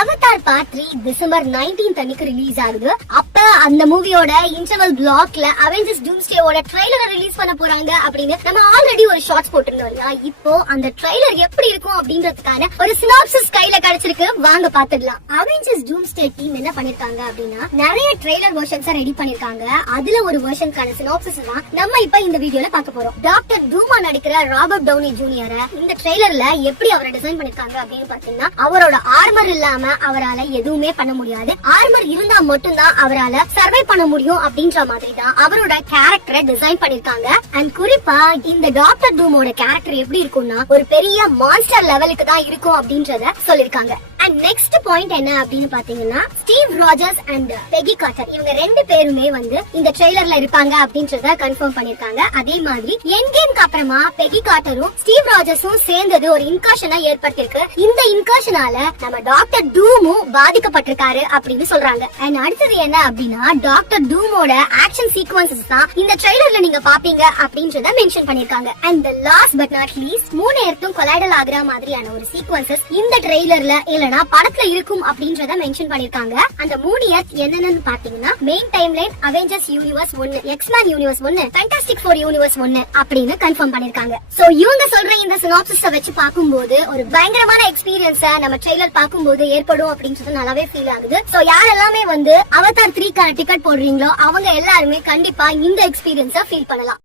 Avatar part 3 December 19 அன்னைக்கு release ஆகுது. அப்ப அந்த மூவியோட இன்டர்வல் பிளாக்ல அவெஞ்சர்ஸ் டூம்ஸ்டேவோட ட்ரைலரை ரிலீஸ் பண்ண போறாங்க அப்படின்னு நம்ம ஆல்ரெடி ஒரு ஷார்ட்ஸ் போட்டிருந்தோம் இல்லையா. இப்போ அந்த ட்ரைலர் எப்படி இருக்கும் அப்படின்றதுக்கான ஒரு சினாப்சிஸ் கையில கிடைச்சிருக்கு. வாங்க பாத்துடலாம். அவெஞ்சர்ஸ் டூம்ஸ்டே டீம் என்ன பண்ணிருக்காங்க அப்படின்னா நிறைய ட்ரைலர் வெர்ஷன்ஸ் ரெடி பண்ணிருக்காங்க. அதுல ஒரு வெர்ஷனுக்கான சினாப்சிஸ் தான் நம்ம இப்ப இந்த வீடியோல பார்க்க போறோம். டாக்டர் டூமா நடிக்கிற ராபர்ட் டவுனி ஜூனியர் இந்த ட்ரைலர்ல எப்படி அவரை டிசைன் பண்ணிருக்காங்க அப்படின்னு பாத்தீங்கன்னா அவரோட ஆர்மர் இல்லாம அவரால எதுவுமே பண்ண முடியாது. ஆர்மர் இருந்தா மட்டும்தான் அவரால சர்வை பண்ண முடியும் அப்படின்ற மாதிரி தான் அவரோட கேரக்டரை டிசைன் பண்ணிருக்காங்க. அண்ட் குறிப்பா இந்த டாக்டர் டூமோட கேரக்டர் எப்படி இருக்கும்னா ஒரு பெரிய மான்ஸ்டர் லெவலுக்கு தான் இருக்கும் அப்படின்றத சொல்லிருக்காங்க. அண்ட் நெக்ஸ்ட் பாயிண்ட் என்ன அப்படின்னு பாத்தீங்கன்னா Steve Rogers and Peggy Carter இவங்க ரெண்டு பேருமே இந்த ட்ரெய்லர்ல இருப்பாங்க அப்படின்றத கன்ஃபார்ம் பண்ணிருக்காங்க. அதே மாதிரி எண்ட் கேம்க்கு அப்புறமா பெகி கார்ட்டரும் ஸ்டீவ் ராஜர்ஸும் சேர்ந்தது ஒரு இன்கர்ஷனா ஏற்பட்டிருக்கு. இந்த இன்கர்ஷனால நம்ம டாக்டர் டூமும் பாதிக்கப்பட்டிருக்காரு அப்படின்னு சொல்றாங்க. அண்ட் அடுத்தது என்ன அப்படின்னா டாக்டர் டூமோட ஆக்ஷன் சீக்வன்சஸ் தான் இந்த ட்ரெய்லர்ல நீங்க பாப்பீங்க அப்படின்றத மென்ஷன் பண்ணிருக்காங்க. And last but not least 3 எர்த்தும் colloidal ஆகுற மாதிரியான ஒரு சீக்வன்சஸ் இந்த ட்ரெய்லர்ல படத்துல இருக்கும் அப்படின்றத மென்ஷன் பண்ணிருக்காங்க. அந்த 3 எர்த் என்னன்னு பாத்தீங்கன்னா main timeline, Avengers universe 1, எக்ஸ்மேன் universe 1, fantastic four universe 1 அப்படின்னு கன்ஃபார்ம் பண்ணிருக்காங்க. சோ இவங்க சொல்ற இந்த சினாப்சிஸ வச்சு பாக்கும்போது ஒரு பயங்கரமான எக்ஸ்பீரியன்ஸ நம்ம ட்ரெய்லர் பாக்கும்போது ஏற்படும் அப்படின்றது நல்லாவே ஃபீல் ஆகுது. சோ யாரெல்லாமே அவதார் 3க்கான டிக்கெட் போடுறீங்களோ அவங்க எல்லாருமே கண்டிப்பா இந்த எக்ஸ்பீரியன்ஸ ஃபீல் பண்ணலாம்.